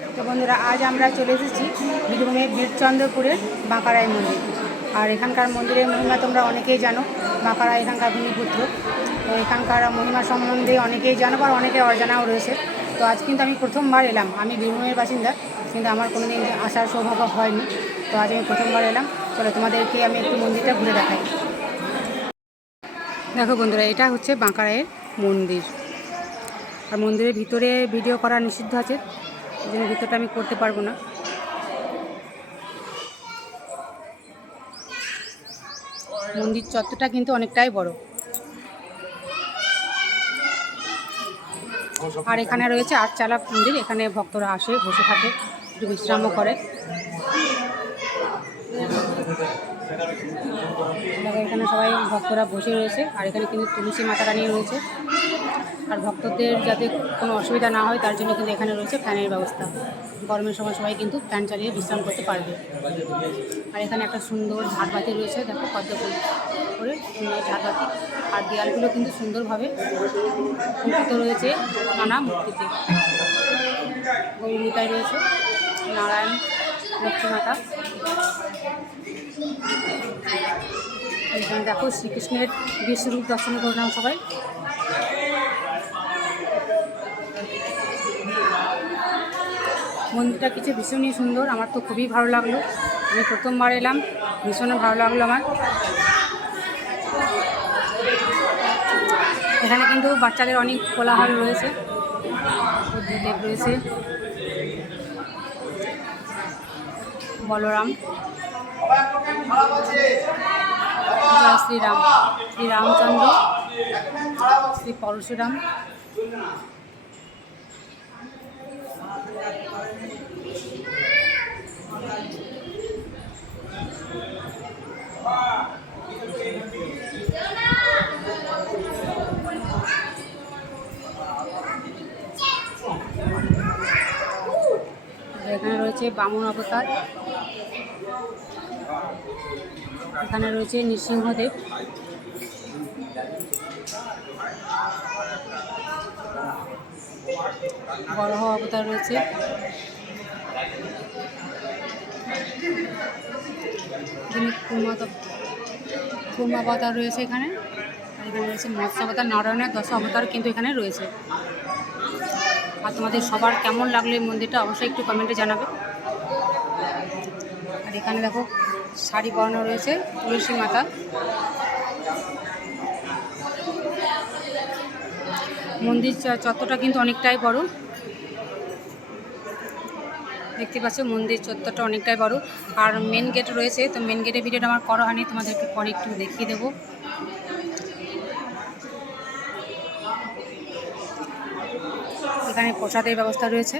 তো বন্ধুরা, আজ আমরা চলে এসেছি বীরভূমের বীরচন্দ্রপুরের বাঁকারায় মন্দির। আর এখানকার মন্দিরের মহিমা তোমরা অনেকেই জানো বাঁকারা এখানকার ভূমিপুত্র। তো এখানকার মহিমা সম্বন্ধে অনেকেই জানো বা অনেকে অজানাও রয়েছে। তো আজ কিন্তু আমি প্রথমবার এলাম। আমি বীরভূমের বাসিন্দা, কিন্তু আমার কোনো দিন আসার সৌভাগ্য হয়নি। তো আজ আমি প্রথমবার এলাম। চলো, তোমাদেরকে আমি একটু মন্দিরটা ঘুরে দেখাই। দেখো বন্ধুরা, এটা হচ্ছে বাঁকারায়ের মন্দির। আর মন্দিরের ভিতরে ভিডিও করা নিষিদ্ধ আছে। এই ভিতরটা আমি করতে পারব না। মন্দির চত্বরটা কিন্তু অনেকটাই বড়। আর এখানে রয়েছে আটচালা মন্দির, এখানে ভক্তরা আসে, বসে থাকে, একটু বিশ্রামও করে। এখানে সবাই ভক্তরা বসে রয়েছে, আর এখানে কিন্তু তুলসী মাতা রানী রয়েছে। আর ভক্তদের যাতে কোনো অসুবিধা না হয়, তার জন্য কিন্তু এখানে রয়েছে ফ্যানের ব্যবস্থা। গরমের সময় সবাই কিন্তু ফ্যান চালিয়ে বিশ্রাম করতে পারবে। আর এখানে একটা সুন্দর ঝাড়বাতি রয়েছে, দেখো পদ্ম করে সুন্দর ঝাড়বাতি। আর দেয়ালগুলো কিন্তু সুন্দরভাবে অঙ্কিত রয়েছে নানা মূর্তিতে। গৌরীতায় রয়েছে নারায়ণ লক্ষ্মী মাতা এখানে দেখো শ্রীকৃষ্ণের বিশ্বরূপ দর্শন করলাম সবাই। মন্দিরটা কিছু ভীষণই সুন্দর, আমার তো খুবই ভালো লাগল। আমি প্রথমবার এলাম, ভীষণ ভালো লাগল আমার। এখানে কিন্তু বাচ্চাদের অনেক কোলাহল রয়েছে রয়েছে। বলরাম। শ্রীরাম শ্রী রামচন্দ্র শ্রী পরশুরাম এখানে রয়েছে বামন অবতার। এখানে রয়েছে নৃসিংহদেব। বরহ অবতার রয়েছে। কুর্মাবতার রয়েছে এখানে। এখানে রয়েছে মৎস্য অবতার। নারায়ণের দশ অবতার কিন্তু এখানে রয়েছে। আর তোমাদের সবার কেমন লাগল এই মন্দিরটা অবশ্যই একটু কমেন্টে জানাবে। আর এখানে দেখো শাড়ি পরানো রয়েছে তুলসী মাতা। মন্দির চত্বরটা কিন্তু অনেকটাই বড়। দেখতে পাচ্ছ মন্দির চত্বরটা অনেকটাই বড়। আর মেন গেট রয়েছে, তো মেন গেটের ভিডিওটা আমার করা হয়নি, তোমাদেরকে পরে একটু দেখিয়ে দেবো। এখানে প্রসাদের ব্যবস্থা রয়েছে।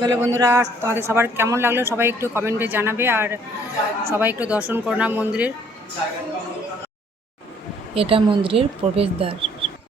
চলো বন্ধুরা, তোমাদের সবার কেমন লাগল সবাই একটু কমেন্টে জানাবে আর সবাই একটু দর্শন করো না মন্দিরের। এটা মন্দিরের প্রবেশদ্বার।